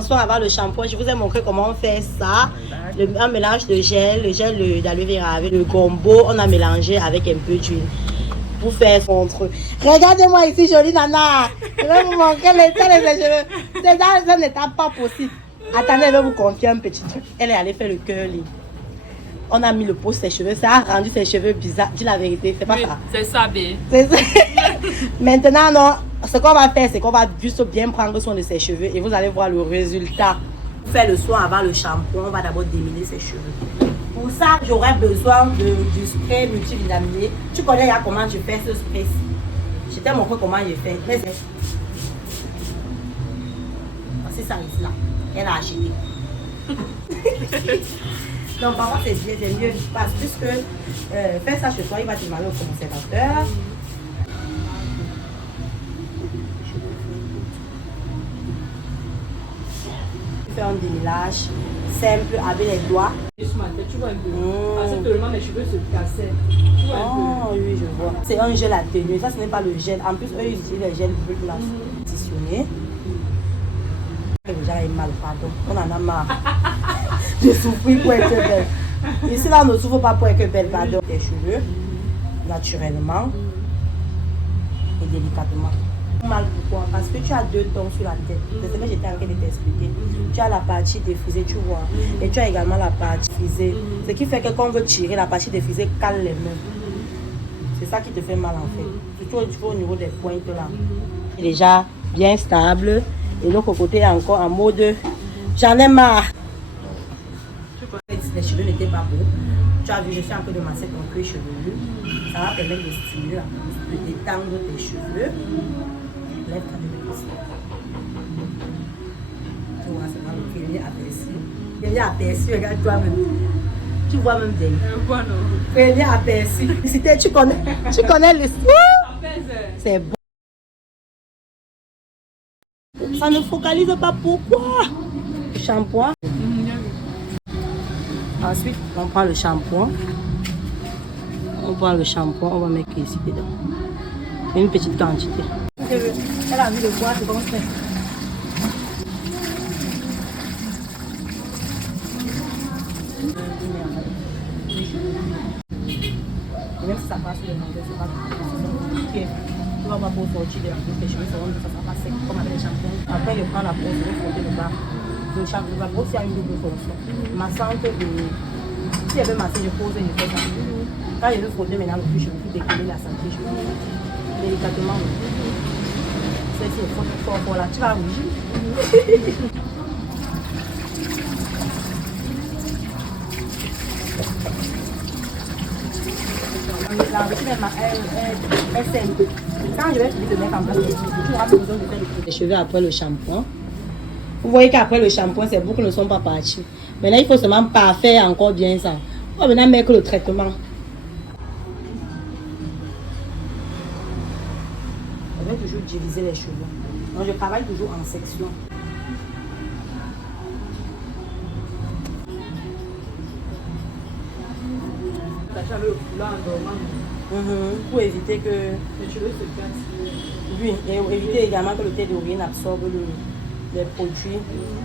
Soir avant le shampoing, je vous ai montré comment on fait ça. Un mélange de gel, le gel d'aloe vera avec le gombo, on a mélangé avec un peu d'huile pour faire son truc. Regardez-moi ici, jolie nana. Je vais vous montrer l'état de ses cheveux. Ça n'est pas possible. Attendez, je vais vous confier un petit truc. Elle est allée faire le curly. On a mis le pot sur ses cheveux, ça a rendu ses cheveux bizarres. Dis la vérité, c'est pas oui, ça. C'est ça, bé. Maintenant, non. Ce qu'on va faire, c'est qu'on va juste bien prendre soin de ses cheveux et vous allez voir le résultat. Pour faire le soin avant le shampoing, on va d'abord démêler ses cheveux. Pour ça, j'aurai besoin du spray multivitaminé. Tu connais là, comment je fais ce spray? Je t'ai montré comment je fais. Mais c'est ça ici là. Elle a acheté. Donc par contre c'est mieux parce que faire ça chez toi, il va te demander au conservateur. Faire un démêlage simple avec les doigts. Tu vois un peu. Parce que tellement mes cheveux se cassaient. Oh oui, je vois. C'est un gel atténué. Ça, ce n'est pas le gel. En plus, eux, ils utilisent le gel pour la positionner. Déjà, il est mal, pardon. On en a marre de souffrir pour être belle. Ici, là, on ne souffre pas pour être belle, pardon. Les cheveux, naturellement et délicatement. Mal pourquoi? Parce que tu as deux tons sur la tête. C'est ce que j'étais en train de t'expliquer. Tu as la partie défrisée, tu vois. Et tu as également la partie frisée. Ce qui fait que quand on veut tirer, la partie défrisée cale les mains. C'est ça qui te fait mal en fait. Surtout au niveau des pointes là. C'est déjà bien stable. Et l'autre côté encore en mode j'en ai marre. Les cheveux n'étaient pas beaux. Tu as vu, je suis en train de masser ton cuir chevelu. Ça va permettre de stimuler, de détendre tes cheveux. Lève ta main ici. Tu vois, c'est vraiment le premier aperçu. Premier aperçu, regarde toi-même. Tu vois même des. Premier aperçu. Tu connais l'histoire. C'est bon. Ça ne focalise pas pourquoi. Shampoing. Ensuite, on prend le shampoing. On prend le shampoing, on va mettre ici dedans. Une petite quantité. Elle a envie de boire, c'est bon fait. Même si ça passe sur le nom, c'est pas grave. Tu vas pas pour sortir de la peau, tes cheveux seront ça sera pas sec comme avec les shampoings. Après, je prends la peau, je vais frotter le bas. Le shampoing va aussi avoir une double fonction. Massante et si elle veut masser, je pose et je fais ça. Quand je veux frotter maintenant le plus, je veux décoller la santé, je veux délicatement. C'est fort là, tu vas rougir. La routine est simple. Quand je vais finir de mettre en place, tu auras besoin de faire les cheveux après le shampoing. Vous voyez qu'après le shampoing, ces boucles ne sont pas parties. Maintenant, il faut seulement parfaire encore bien ça. On va maintenant mettre le traitement. Je vais toujours diviser les cheveux. Donc, je travaille toujours en section. Pour éviter que les cheveux se cassent. Oui, et éviter également que le thé d'origine absorbe les produits,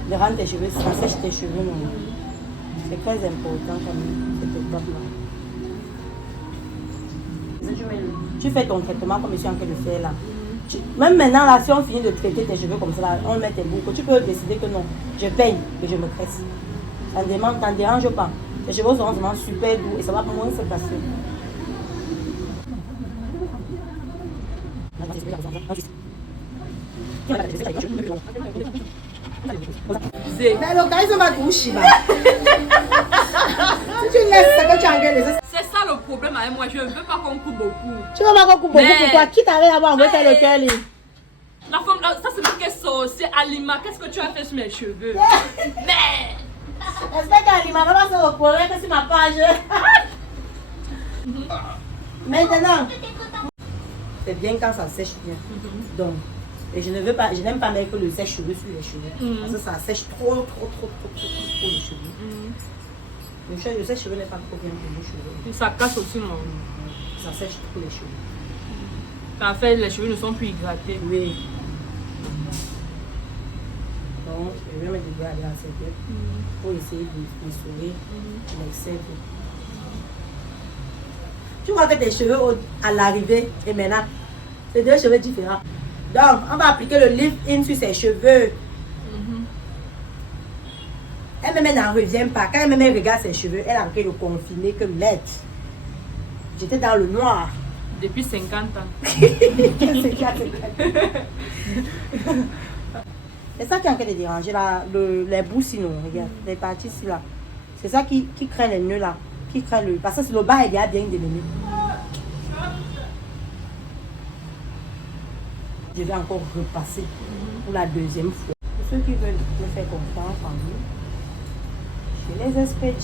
de rendre tes cheveux, ça sèche tes cheveux. C'est très important quand même, cette étape-là. Tu fais ton traitement comme je suis en train de faire là. Même maintenant, là, si on finit de traiter tes cheveux comme ça, là, on met tes boucles. Tu peux décider que non, je paye et je me tresse. Ça ne dérange pas. Les cheveux seront vraiment super doux et ça va moins se casser. Mais l'occasion va coucher. Si tu laisses ça que tu engueules. C'est ça le problème avec moi, je ne veux pas qu'on coupe beaucoup. Tu veux pas qu'on coupe beaucoup, pourquoi? Qui t'avait d'abord envoyé faire le curly? La femme, ça c'est même qu'elle sorcière. Alima, qu'est-ce que tu as fait sur mes cheveux? Mais j'espère qu'Alima va pas se reprocher que sur ma page. Maintenant, c'est bien quand ça sèche bien. Donc, et je n'aime pas mettre le sèche-cheveux sur les cheveux. Parce que ça sèche trop les cheveux. Le sèche-cheveux n'est pas trop bien pour les cheveux. ça casse aussi mon. Ça sèche trop les cheveux. En fait, les cheveux ne sont plus hydratés. Oui. Donc, je vais mettre de l'eau à l'air pour essayer de sourire l'excès. Tu vois que tes cheveux à l'arrivée et maintenant, c'est deux cheveux différents. Donc, on va appliquer le lift-in sur ses cheveux. Elle-même n'en revient pas. Quand elle regarde ses cheveux, elle a envie de confiner que merde. J'étais dans le noir. Depuis 50 ans. C'est ça qui est en train de déranger là, les bouts sinon, regarde, les parties ici là. C'est ça qui craint les nœuds là. Qui craint le. Parce que le bas il y a bien démené. Je vais encore repasser pour la deuxième fois. Pour ceux qui veulent me faire confiance en nous, je les experts.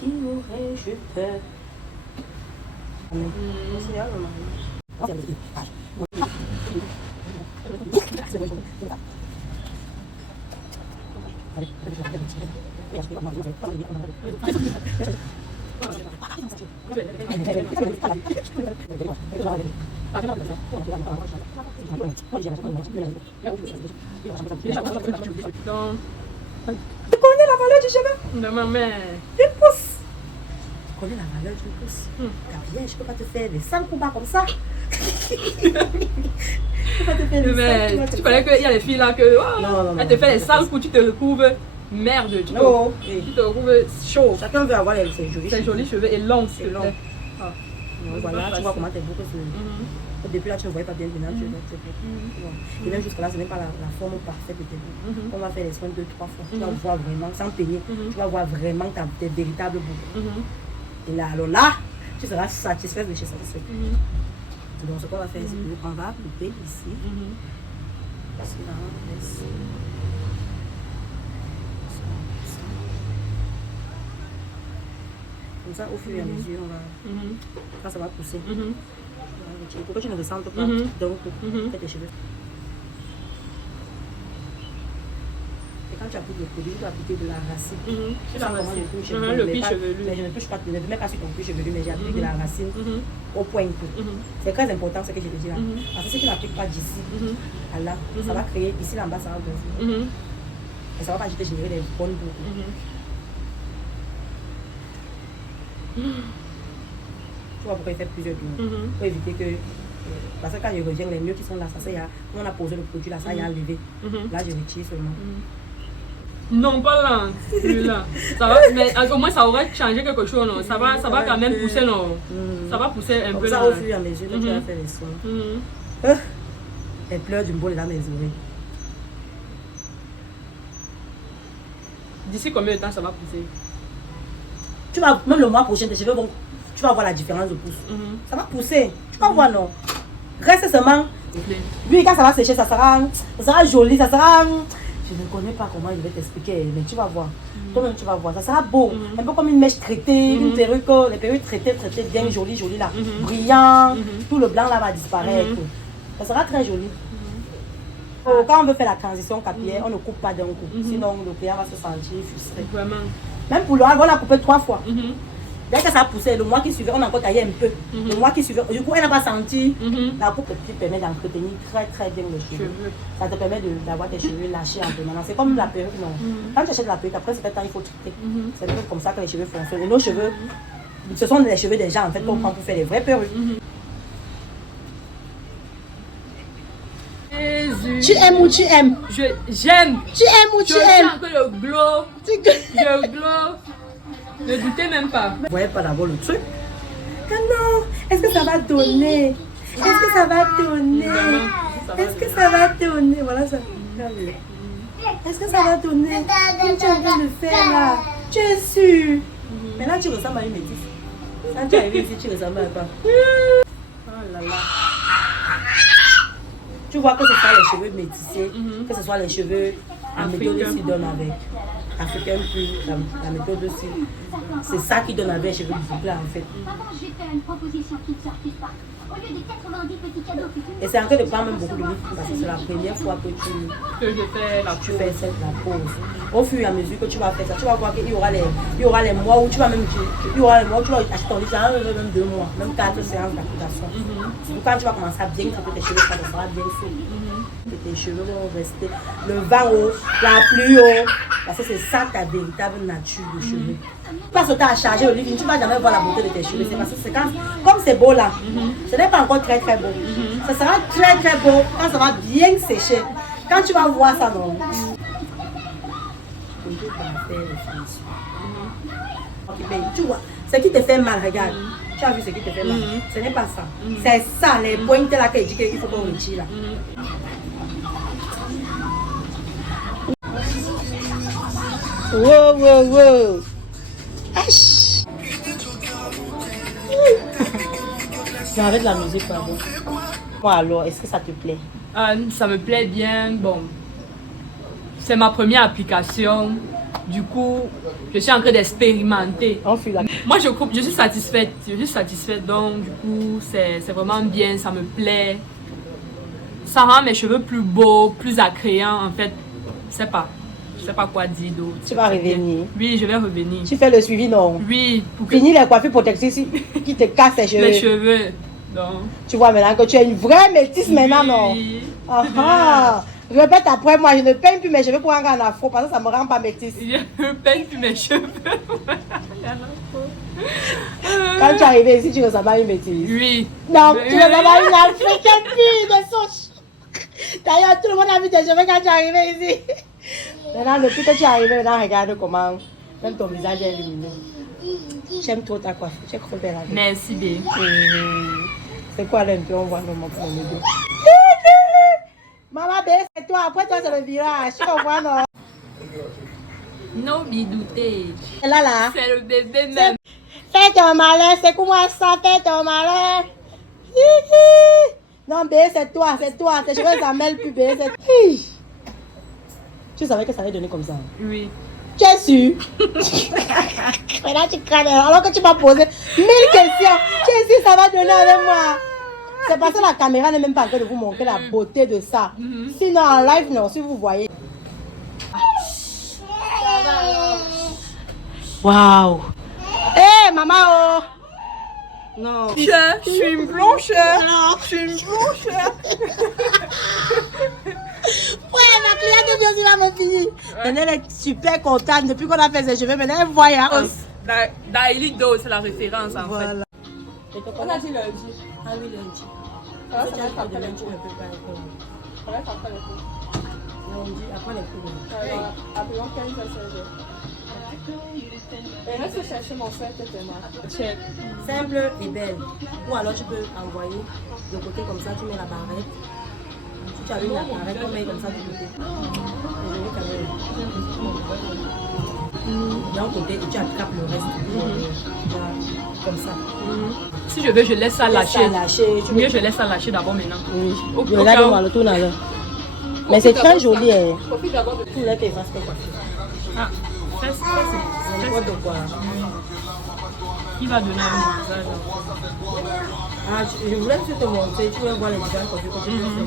Qui aurais-je peur? Tu connais la valeur du cheveu? De ma mère. Tu pousses. Tu connais la valeur du pouce. Gabriel, je peux pas te faire des 100 coups bas comme ça. Je peux pas te faire des 100 Mais coups bas tu connais qu'il y a des filles là que non, elle te fait les sales coups, tu te recouvres merde, tu te recouvres chaud. Chacun veut avoir ses jolis Ses jolis cheveux et longs, c'est long. Donc voilà, tu vois comment t'es beau que c'est. Depuis là, tu ne voyais pas bien maintenant, tu vois. Et même jusque là, c'est même pas la forme parfaite de tes bouts. On va faire les soins 2-3 fois. Tu vas voir vraiment, sans peigner, tu vas voir vraiment tes véritables bouts. Et là, alors là, tu seras satisfait de chez satisfait. Donc ce qu'on va faire, c'est qu'on va couper ici. Ici, là, ici. Comme ça, au fur et à mesure, on va... Quand ça va pousser. Pourquoi tu ne ressembles pas donc fais tes cheveux. Et quand tu appliques le produit, tu dois appliquer de la racine. Tu sais comment le cuir chevelu. Le cuir chevelu. Mais je ne touche pas, je ne te mets pas sur ton cuir chevelu, mais j'applique de la racine au point. C'est très important ce que je te dis là. Parce que si tu n'appliques pas d'ici à là, ça va créer, ici là en bas, ça va gonfler. Et ça va pas juste générer des bonnes boucles. Tu vois pourquoi il fait plusieurs tours. Pour éviter que. Parce que quand je reviens, les nœuds qui sont là, ça y a. On a posé le produit là, ça y a enlevé. Là, je retire seulement. Non, pas là. Là. Ça va, mais au moins, ça aurait changé quelque chose. Non? Ça va quand même pousser. Non? Ça va pousser un peu. Ça, au fur et à mesure, tu vas faire les soins. Elle pleure d'une boule dans mes oreilles. D'ici combien de temps ça va pousser? Tu vas, même le mois prochain, tes cheveux vont. Tu vas voir la différence de pouce. Ça va pousser. Tu vas voir, non? Reste seulement. Oui, quand ça va sécher, ça sera joli, ça sera. Je ne connais pas comment je vais t'expliquer, mais tu vas voir. Toi-même, tu vas voir. Ça sera beau. Un peu comme une mèche traitée, une perruque, les perruques traitées, bien jolies, là. Brillant. Tout le blanc là va disparaître. Ça sera très joli. Quand on veut faire la transition capillaire, on ne coupe pas d'un coup. Sinon, le client va se sentir frustré. Vraiment. Même pour l'oral, on l'a coupé 3 fois. Dès que ça a poussé, le mois qui suivait, on a encore taillé un peu. Le mois qui suivait, du coup, elle n'a pas senti. La coupe qui permet d'entretenir très très bien les cheveux. Ça te permet d'avoir tes cheveux lâchés en permanence. C'est comme la perruque, non. Quand tu achètes la perruque, après un certain temps, il faut traiter. C'est comme ça que les cheveux fonctionnent. Et nos cheveux, ce sont les cheveux des gens en fait qu'on prend pour faire les vraies perruques. Tu aimes ou tu aimes? J'aime. Tu aimes ou tu aimes? Je sens que le glow. Le glow. Ne doutez même pas. Vous voyez pas d'abord le truc? Ah non! Est-ce que ça va donner? Est-ce que ça va donner? Est-ce que ça va donner? Voilà ça. Est-ce que ça va donner? Comme tu es en train de faire là. Tu es sûr? Maintenant tu ressembles à une métisse. Quand tu es arrivé ici, tu ressembles à quoi? Oh là là. Tu vois que ce soit les cheveux métissés, que ce soit les cheveux La méthode aussi donne avec. Africain plus, la méthode aussi. C'est ça qui donne avec les cheveux bouclés en fait. Maman, je vais faire une proposition qui ne se refuse pas. Au lieu des 90 petits cadeaux que tu Et c'est encore de prendre même beaucoup de livres parce que c'est la première fois que Que je fais la tu fais la pause. Au fur et à mesure que tu vas faire ça, tu vas voir qu'il y aura les mois où tu vas même il y aura les mois où tu vas acheter ton livre, même 2 mois, même 4 séances d'application. Donc quand tu vas commencer à bien traiter tes cheveux, ça te sera bien souple. Et tes cheveux vont rester le vent haut, la pluie haut. Parce que c'est ça ta véritable nature de cheveux. Tu vas sauter à charger le livre, tu ne vas jamais voir la beauté de tes cheveux. C'est parce que c'est comme c'est beau là, ce n'est pas encore très très beau. Ça sera très très beau quand ça va bien sécher. Quand tu vas voir ça, non. Tu vois, ce qui te fait mal, regarde. Tu as vu ce qui te fait mal. Ce n'est pas ça. C'est ça, les pointes là qu'il dit qu'il faut qu'on retire là. Wow, wow, wow. Aïe. Mais avec la musique, pardon. Moi alors, est-ce que ça te plaît? Ça me plaît bien. Bon, c'est ma première application. Du coup, je suis en train d'expérimenter. Moi, je suis satisfaite. Je suis satisfaite. Donc, du coup, c'est vraiment bien. Ça me plaît. Ça rend mes cheveux plus beaux, plus attrayants. En fait, je sais pas quoi dire d'autre. Tu vas revenir? Oui, je vais revenir. Tu fais le suivi, non? Oui. Pour que... Fini les coiffures protectrices qui te cassent les cheveux. Les cheveux. Non. Tu vois maintenant que tu es une vraie métisse maintenant, non? Ah, répète après moi, je ne peigne plus mes cheveux pour un gars en afro parce que ça ne me rend pas métisse. Je peigne plus mes cheveux. Quand tu es arrivé ici, tu ressembles à une métisse. Oui. Non, tu ressembles à une africaine fille de souche. D'ailleurs, tout le monde a vu tes cheveux quand tu es arrivé ici. Maintenant, depuis que tu es arrivé, maintenant, regarde comment même ton visage est lumineux. J'aime trop ta coiffure, tu es trop belle avec. Merci, bé. C'est quoi là un peu, on voit mon bébé. Maman, bé, c'est toi, après toi, c'est le virage. Tu comprends, non? Non, bidouté. Et là. C'est le bébé même. Fais ton malin, c'est comment ça, fais ton malin. Non, bé, c'est toi. Tes cheveux, ça mêle plus, bé. Tu savais que ça allait donner comme ça? Oui. Tu es sûr? Maintenant, tu crains. Alors que tu m'as posé 1000 questions. Tu es sûr, ça va donner avec moi? C'est parce que la caméra n'est même pas en train de vous montrer la beauté de ça. Sinon, en live, non, si vous voyez. Waouh! Hé, maman, oh! Non. Je suis une blancheur. Je suis une blancheur. Ouais, ma cliente de Dieu, va me finir. Maintenant, elle est super contente depuis qu'on a fait ses cheveux. Maintenant, elle voit. Hein? Daily Do, c'est la référence en Voilà. fait. On a dit lundi. Ah oui, lundi. Ça va, ça va être après les cours. cours. Ça va être après les cours. Lundi, après les cours. Appelons 15 à 16h. Et reste chercher mon frère Check. Simple et belle. Ou alors tu peux envoyer de côté comme ça, tu mets la barrette. Si tu as une barrette, tu mets comme ça de côté. Et je vais quand même. D'un côté, et tu attrapes le reste. Voilà, comme ça. Si je veux, je laisse ça lâcher. Mieux, je laisse ça lâcher d'abord maintenant. Oui. Regarde-moi, le tourne alors. Mais c'est très joli. Profite d'abord de tout là qui est vaste quoi. Ah, ça c'est quoi de quoi? Qui va donner à mon visage? Ah, je voulais te montrer, tu voulais voir les différents produits que tu peux faire.